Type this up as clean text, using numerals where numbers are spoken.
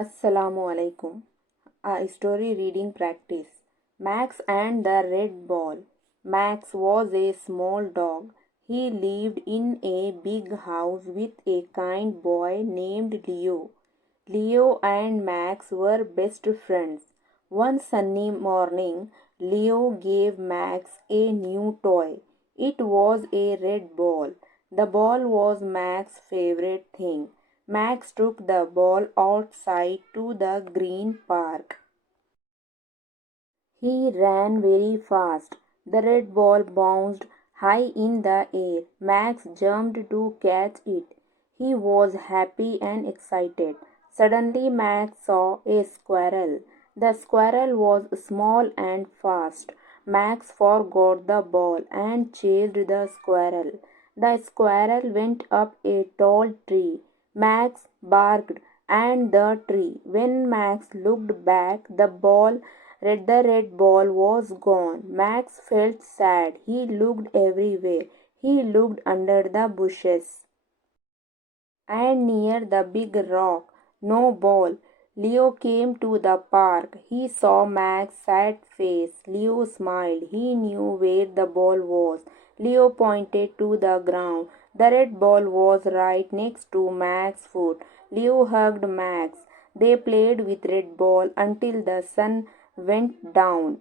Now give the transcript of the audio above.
Assalamu alaikum. A story reading practice. Max and the Red Ball. Max was a small dog. He lived in a big house with a kind boy named Leo. Leo and Max were best friends. One sunny morning, Leo gave Max a new toy. It was a red ball. The ball was Max's favorite thing. Max took the ball outside to the green park. He ran very fast. The red ball bounced high in the air. Max jumped to catch it. He was happy and excited. Suddenly, Max saw a squirrel. The squirrel was small and fast. Max forgot the ball and chased the squirrel. The squirrel went up a tall tree. Max barked and the tree. When Max looked back, the red ball was gone. Max felt sad. He looked everywhere. He looked under the bushes and near the big rock. No ball. Leo came to the park. He saw Max's sad face. Leo smiled. He knew where the ball was. Leo pointed to the ground. The red ball was right next to Max's foot. Leo hugged Max. They played with red ball until the sun went down.